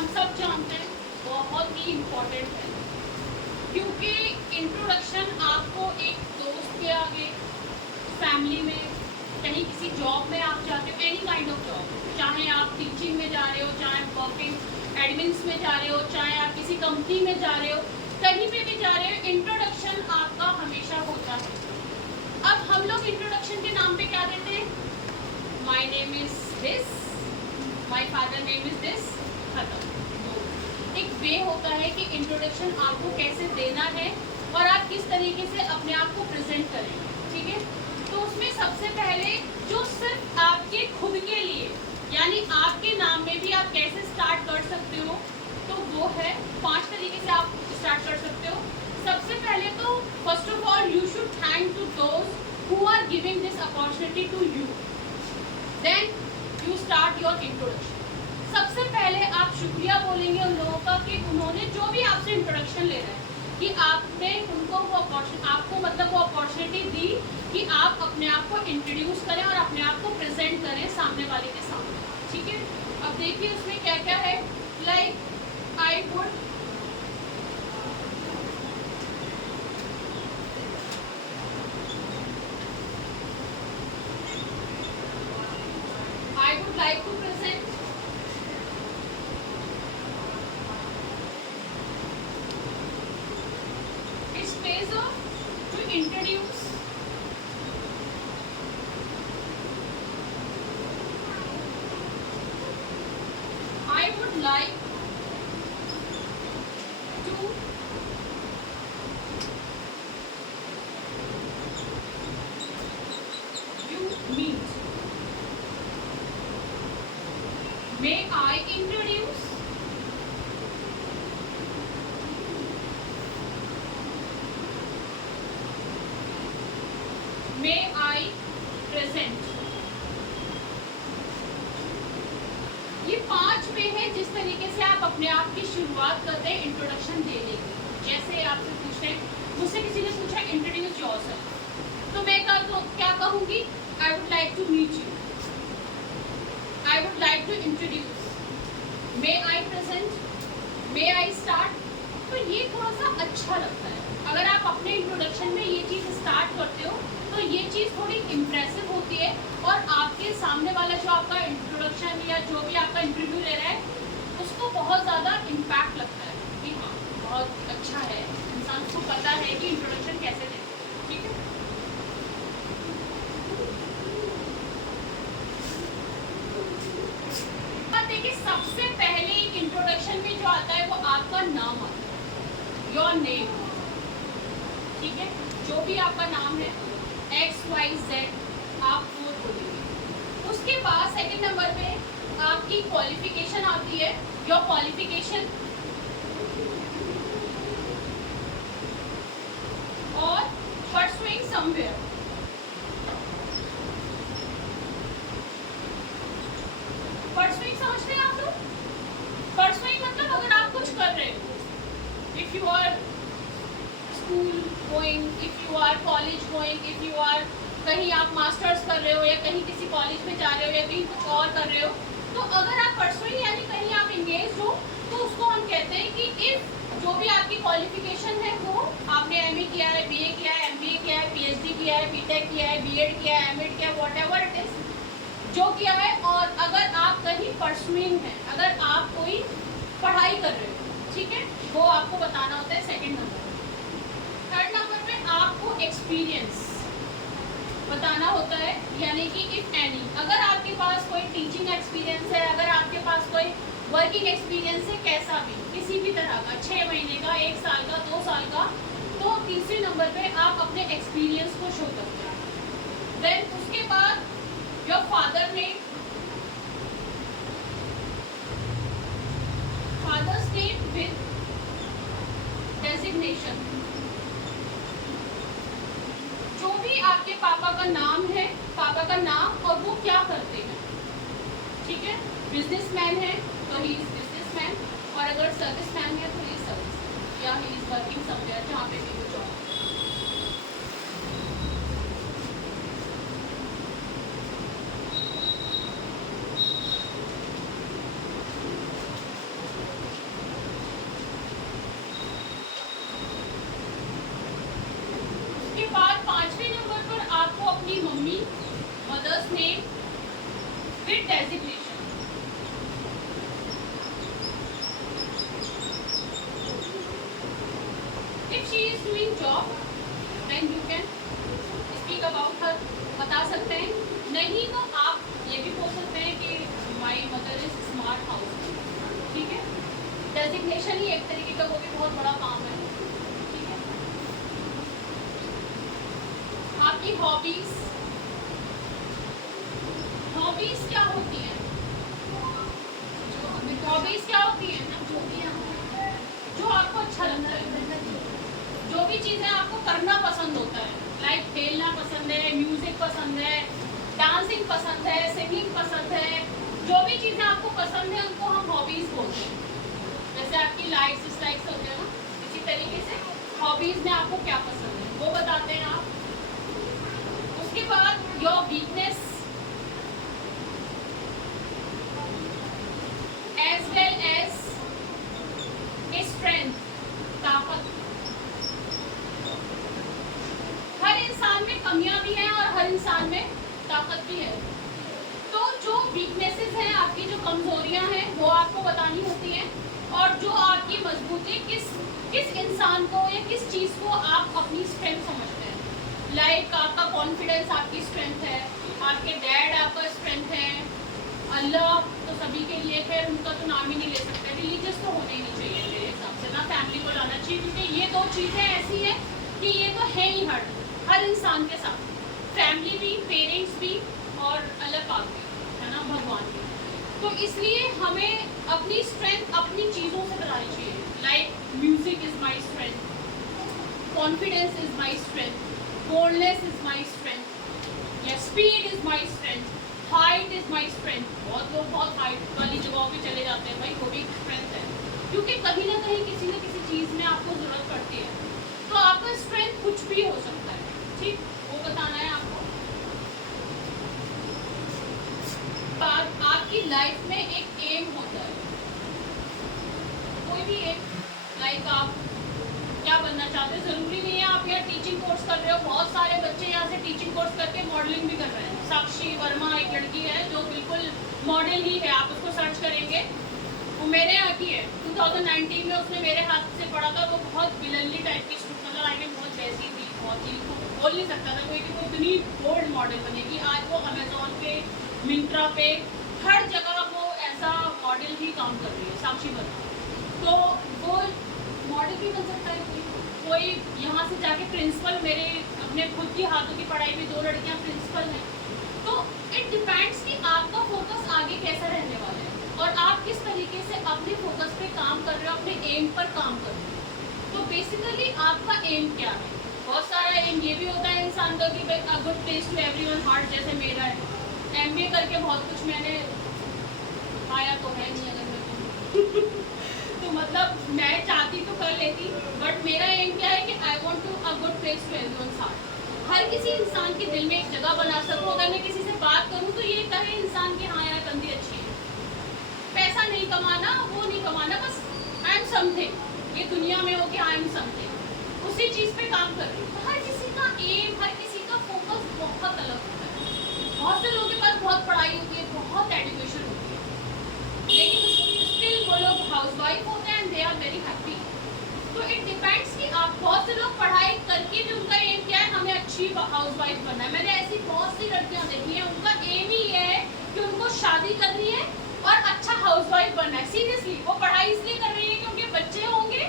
हम सब जानते हैं बहुत ही इम्पोर्टेंट है, क्योंकि इंट्रोडक्शन आपको एक दोस्त के आगे, फैमिली में, कहीं किसी जॉब में आप जाते हो, एनी काइंड ऑफ जॉब, चाहे आप टीचिंग में जा रहे हो, चाहे वर्किंग एडमिन्स में जा रहे हो, चाहे आप किसी कंपनी में जा रहे हो, कहीं पे भी जा रहे हो, इंट्रोडक्शन आपका हमेशा होता है। अब हम लोग इंट्रोडक्शन के नाम पे क्या देते हैं? My name is this, my father name is this, खत्म। एक वे होता है कि इंट्रोडक्शन आपको कैसे देना है और आप किस तरीके से अपने आप को प्रेजेंट करेंगे, ठीक है। तो उसमें सबसे पहले जो सिर्फ आपके खुद के लिए, यानी आपके नाम में भी आप कैसे स्टार्ट कर सकते हो, तो वो है 5 तरीके से आप स्टार्ट कर सकते हो। सबसे पहले तो first of all you should thank to those who are giving this opportunity to you, then you start your introduction. सबसे पहले आप शुक्रिया बोलेंगे उन लोगों का कि उन्होंने जो भी आपसे इंट्रोडक्शन ले रहे हैं, कि आपने उनको वो आपको मतलब वो अपॉर्चुनिटी दी कि आप अपने आप को इंट्रोड्यूस करें और अपने आप को प्रेजेंट करें सामने वाले के सामने, ठीक है। अब देखिए उसमें क्या क्या है, like I would like to present its phase of to introduce I would like to you meet. May I introduce? May I present? ये 5 वे है जिस तरीके से आप अपने आप की शुरुआत करते हैं इंट्रोडक्शन देने की। जैसे आपसे पूछते हैं, मुझसे किसी ने पूछा इंट्रोड्यूस योरसेल्फ, तो मैं क्या कहूँगी? I would like to meet you, I would like to introduce. May I present? May I start? तो ये थोड़ा सा अच्छा लगता है। अगर आप अपने इंट्रोडक्शन में ये चीज़ स्टार्ट करते हो तो ये चीज़ थोड़ी इम्प्रेसिव होती है और आपके सामने वाला जो आपका इंट्रोडक्शन या जो भी आपका इंटरव्यू ले रहा है उसको बहुत ज़्यादा इम्पैक्ट लगता है कि हाँ बहुत अच्छा है, इंसान को पता है कि इंट्रोडक्शन कैसे देते हैं, ठीक है। देखिए सबसे पहले एक इंट्रोडक्शन में जो आता है वो आपका नाम आता है, योर नेम, ठीक है। जो भी आपका नाम है XYZ आप वो बोलेंगे। उसके बाद सेकंड नंबर पे आपकी क्वालिफिकेशन आती है, योर क्वालिफिकेशन, और परसुइंग समवेयर। परसुइंग समझते हैं आप लोग? परसुइंग मतलब अगर आप कुछ कर रहे हो, if you are school going, if you are college going, if you are कहीं आप मास्टर्स कर रहे हो या कहीं किसी कॉलेज में जा रहे हो या कहीं कुछ और कर रहे हो, तो अगर आप परसुइंग यानी कहीं आप इंगेज हो तो उसको हम कहते हैं कि इफ जो भी आपकी क्वालिफिकेशन है वो आपने MA किया है, BA किया है, MBA किया है, PhD किया है, BTech किया है, B.Ed किया है, M.Ed किया है, वॉट एवर इट इज जो किया है, और अगर आप कहीं परसुइंग है, अगर आप कोई पढ़ाई कर रहे हो, ठीक है, वो आपको बताना होता है सेकंड नंबर। थर्ड नंबर पे आपको एक्सपीरियंस बताना होता है, यानी कि इफ एनी, अगर आपके पास कोई टीचिंग एक्सपीरियंस है, अगर आपके पास कोई वर्किंग एक्सपीरियंस है, कैसा भी किसी भी तरह का, 6 महीने का, 1 साल का, 2 साल का, तो तीसरे नंबर पे आप अपने एक्सपीरियंस को शो करते हैं। देन उसके बाद your father name, father's name with designation, जो भी आपके पापा का नाम है, पापा का नाम और वो क्या करते हैं, ठीक है। बिजनेसमैन है तो ही इज बिजनेसमैन, और अगर सर्विसमैन है तो ही इज सर्विस, या ही इज वर्किंग समवेयर, जहाँ पे भी वो job. first name with designation. If she is doing job, then you can speak about her, बता सकते हैं. नहीं तो आप ये भी बोल सकते हैं कि my mother is smart house. ठीक है, डेजिग्नेशन ही एक तरीके का वो भी बहुत बड़ा काम है. ठीक है, आपकी हॉबीज क्या होती हैं? हॉबीज क्या होती हैं? जो आपको अच्छा लगता है, जो भी चीज़ें आपको करना पसंद होता है, लाइक खेलना पसंद है, म्यूजिक पसंद है, डांसिंग पसंद है, सिंगिंग पसंद है, जो भी चीज़ें आपको पसंद है उनको हम हॉबीज बोलते हैं. जैसे आपकी लाइक्स डिसलाइक्स होते हैं ना, इसी तरीके से हॉबीज में आपको क्या पसंद है वो बताते हैं आप. उसके बाद your weakness as well as strength, ताकत. हर इंसान में कमियां भी हैं और हर इंसान में ताकत भी है. तो जो वीकनेसेस हैं, आपकी जो कमजोरियां हैं वो आपको बतानी होती हैं, और जो आपकी मजबूती किस इंसान को या किस चीज़ को आप अपनी स्ट्रेंथ समझते हैं. लाइक आपका कॉन्फिडेंस आपकी स्ट्रेंथ है, आपके डैड आपका स्ट्रेंथ है, अल्लाह तो सभी के लिए, खैर उनका तो नाम ही नहीं ले सकते, रिलीजियस तो होने ही नहीं चाहिए मेरे हिसाब से, ना फैमिली को लाना चाहिए, क्योंकि ये दो चीज़ें ऐसी हैं कि ये तो है ही हर इंसान के साथ, फैमिली भी, पेरेंट्स भी और अल्लाह पाक भी, है ना, भगवान भी. तो इसलिए हमें अपनी स्ट्रेंथ अपनी चीज़ों से बतानी चाहिए. Like music is my strength, confidence is my strength, boldness is my strength, या speed is my strength, height is my strength. बहुत लोग बहुत हाइट वाली जगहों पे चले जाते हैं, भाई वो भी स्ट्रेंथ है, क्योंकि कहीं ना कहीं किसी न किसी चीज़ में आपको ज़रूरत पड़ती है. तो आपका स्ट्रेंथ कुछ भी हो सकता है. ठीक, वो बताना है आपको. आपकी लाइफ में एक एम होता है, कोई भी एम, लाइक आप क्या बनना चाहते हैं. ज़रूरी नहीं है आप यहाँ टीचिंग कोर्स कर रहे हो, बहुत सारे बच्चे यहाँ से टीचिंग कोर्स करके मॉडलिंग भी कर रहे हैं. साक्षी वर्मा एक लड़की है जो बिल्कुल मॉडल ही है, आप उसको सर्च करेंगे, वो मेरे यहाँ की है. 2019 में उसने मेरे हाथ से पढ़ा था. वो बहुत बिलल्ली टाइप की मतलब आई मीन बहुत वैसी थी, बहुत ही बोल नहीं सकता था कोई कि वो इतनी बोल्ड मॉडल बनेगी. आज वो अमेजोन पे, मिंत्रा पे, हर जगह वो ऐसा मॉडल ही काम कर रही है, साक्षी वर्मा. तो वो मॉडल भी बन सकता है कोई यहाँ से जाके प्रिंसिपल, मेरे अपने खुद की हाथों की पढ़ाई में 2 लड़कियाँ प्रिंसिपल हैं. तो इट डिपेंड्स कि आपका फोकस आगे कैसा रहने वाला है और आप किस तरीके से अपने फोकस पे काम कर रहे हो, अपने एम पर काम कर रहे हो. तो बेसिकली आपका एम क्या है. बहुत सारा एम ये भी होता है इंसान का कि भाई a good place to everyone heart, जैसे मेरा है. MBA करके बहुत कुछ मैंने पाया तो है नहीं, अगर मैं तो मतलब मैं चाहती तो कर लेती, बट मेरा एम क्या है कि I want to a good place to everyone's heart. हर किसी इंसान के दिल में एक जगह बना सकूँ. अगर मैं किसी से बात करूँ तो ये कहे इंसान की हाँ यार बंदी अच्छी है. पैसा नहीं कमाना, वो नहीं कमाना, बस आई एम समथिंग, ये दुनिया में हो कि आई एम समथिंग, उसी चीज़ पे काम कर रही हूँ. हर किसी का एम, हर किसी का फोकस बहुत अलग होता है. बहुत से लोगों के पास बहुत पढ़ाई होती है, बहुत एजुकेशन होती है, लेकिन स्टिल वो लोग हाउसवाइफ होते हैं and they are very happy. तो इट डिपेंड्स कि आप, बहुत से लोग पढ़ाई करके भी उनका एम क्या है, हमें अच्छी हाउसवाइफ बनना है. मैंने ऐसी बहुत सी लड़कियां देखी हैं, उनका एम ही ये है कि उनको शादी करनी है और अच्छा हाउसवाइफ बनना है. सीरियसली वो पढ़ाई इसलिए कर रही है क्योंकि बच्चे होंगे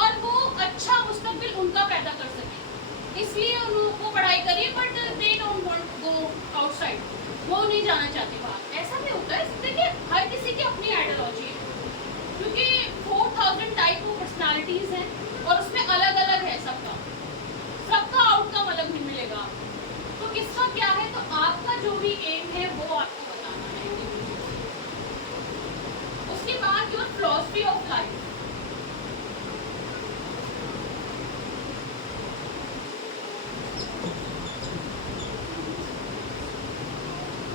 और वो अच्छा मुस्तकबिल उनका पैदा कर सके, इसलिए उनको पढ़ाई करिए. But they don't want to go outside, वो नहीं जाना चाहते बाहर. ऐसा भी होता है. देखिए हर किसी की अपनी आइडियोलॉजी है, क्योंकि 4000 टाइप ऑफ पर्सनालिटीज़ हैं और उसमें अलग अलग है सबका आउटकम अलग नहीं मिलेगा. तो किसका क्या है, तो आपका जो भी एम है वो आपको बताना है. उसके बाद your philosophy of life.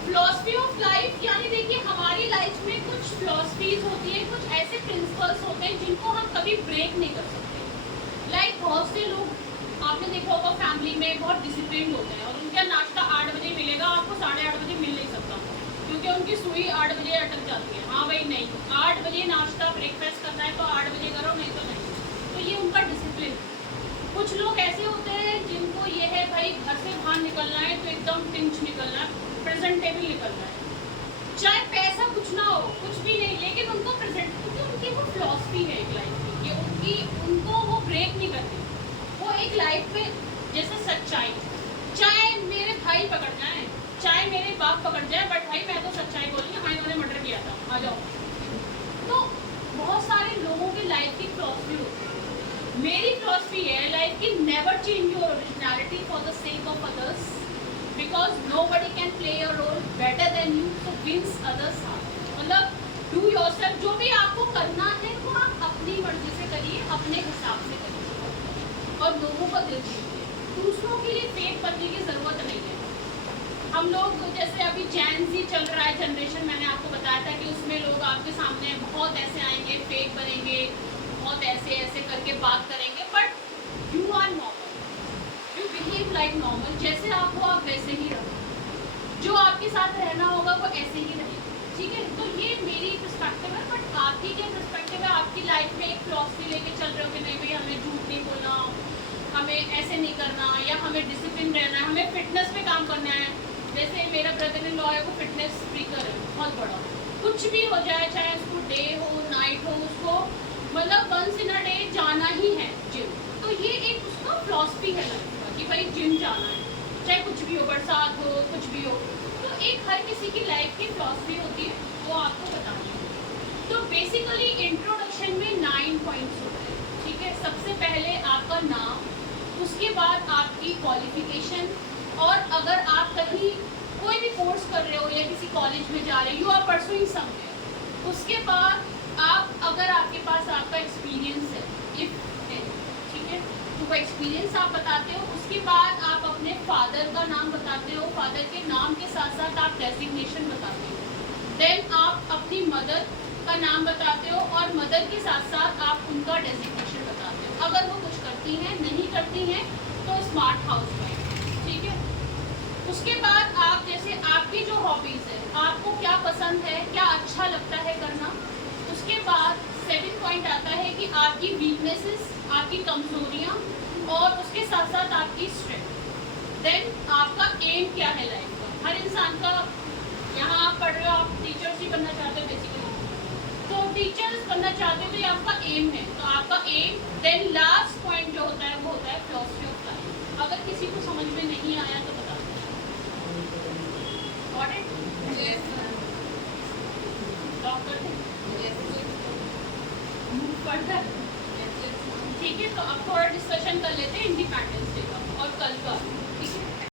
Philosophy of life यानी देखिए हमारी लाइफ में कुछ फिलॉसफीज होती है, कुछ ऐसे प्रिंसिपल्स होते हैं जिनको हम कभी ब्रेक नहीं कर सकते. लाइक बहुत से लोग आपने देखा होगा फैमिली में बहुत डिसिप्लिन होते हैं और उनका नाश्ता 8 बजे मिलेगा, आपको 8:30 बजे मिल नहीं सकता, क्योंकि उनकी सुई 8 बजे अटक जाती है। हाँ भाई नहीं, 8 बजे नाश्ता ब्रेकफास्ट करना है तो 8 बजे करो, नहीं तो नहीं। तो ये उनका डिसिप्लिन। कुछ लोग ऐसे होते हैं जिनको ये है भाई घर से बाहर निकलना है तो एकदम पिंच निकलना है, प्रेजेंटेबल निकलना है, चाहे पैसा कुछ ना हो, कुछ भी नहीं, लेकिन उनको प्रेजेंट, क्योंकि उनकी वो फिलॉसफी है एक लाइफ की, ये उनको वो ब्रेक नहीं करती। वो एक लाइफ में जैसे सच्चाई, चाहे मेरे भाई पकड़ जाए, चाहे मेरे बाप पकड़ जाए, बट भाई मैं तो सच्चाई बोलूँगी, हाँ इन्होंने मर्डर किया था, आ जाओ। तो बहुत सारे लोगों की लाइफ की फिलॉसफी होती है। मेरी फिलॉसफी है लाइफ की, never change your originality for the sake of others, because nobody can play your role better than you, so wins others heart. मतलब डू योरसेल्फ, जो भी आपको करना है वो आप अपनी मर्जी से करिए, अपने हिसाब से करिए और लोगों का दिल जीतिए। दूसरों के लिए फेक बनने की ज़रूरत नहीं है। हम लोग जैसे अभी जैन जी चल रहा है जनरेशन, मैंने आपको बताया था कि उसमें लोग आपके सामने बहुत ऐसे आएंगे, फेक बनेंगे, बहुत ऐसे ऐसे करके बात करेंगे, but you are normal, you behave like normal, जैसे आप हो आप वैसे ही रहो, जो आपके साथ रहना होगा वो ऐसे ही रहे, ठीक है। तो ये मेरी पर्सपेक्टिव है, बट आपकी क्या पर्सपेक्टिव है? आपकी लाइफ में एक फिलॉसफी लेके चल रहे हो कि नहीं भाई हमें झूठ नहीं बोलना, हमें ऐसे नहीं करना, या हमें डिसिप्लिन रहना है, हमें फिटनेस पे काम करना है। जैसे मेरा ब्रदर इन लॉ है, वो फिटनेस फ्रीकर है बहुत बड़ा, कुछ भी हो जाए, चाहे उसको डे हो नाइट हो, उसको मतलब वंस इन अ डे जाना ही है जिम। तो ये एक उसका फिलॉसफी है लाइफ का कि भाई जिम जाना है, चाहे कुछ भी हो, बरसात हो, कुछ भी हो। तो एक हर किसी की लाइफ की फिलॉसफी होती है, वो आपको बतानी है। तो बेसिकली इंट्रोडक्शन में 9 पॉइंट्स होते हैं, ठीक है। सबसे पहले आपका नाम, उसके बाद आपकी क्वालिफिकेशन, और अगर आप कहीं कोई भी कोर्स कर रहे हो या किसी कॉलेज में जा रहे हो, यू आर परसुइंग समवेयर। उसके बाद आप, अगर आपके पास आपका एक्सपीरियंस है, इफ है, ठीक है, तो वो एक्सपीरियंस आप बताते हो। उसके बाद आप अपने फादर का नाम बताते हो, फादर के नाम के साथ साथ आप डेजिग्नेशन बताते हो। देन आप अपनी मदर का नाम बताते हो, और मदर के साथ साथ आप उनका डेजिग्नेशन बताते हो। अगर वो कुछ करती हैं, नहीं करती हैं, तो स्मार्ट हाउस वाइफ, ठीक है। उसके बाद आप, जैसे आपकी जो हॉबीज़ है, आपको क्या पसंद है, क्या अच्छा लगता है करना। उसके बाद 7 पॉइंट आता है कि आपकी वीकनेसेस, आपकी कमजोरियाँ, और उसके साथ साथ आपकी स्ट्रेंथ। देन आपका एम क्या है लाइफ का। हर इंसान का, यहाँ आप पढ़ रहे हो, आप टीचर्स ही बनना चाहते हो बेसिकली, तो टीचर्स बनना चाहते हो तो ये आपका एम है, तो आपका एम। देन लास्ट पॉइंट जो होता है वो होता है फिलॉसफी ऑफ लाइफ। अगर किसी को समझ में नहीं आया तो बता दो। Got it? डॉक्टर थे फर्दर, ठीक है। तो अब थोड़ा डिस्कशन कर लेते हैं इंडिपेंडेंस डे का और कल का, ठीक है।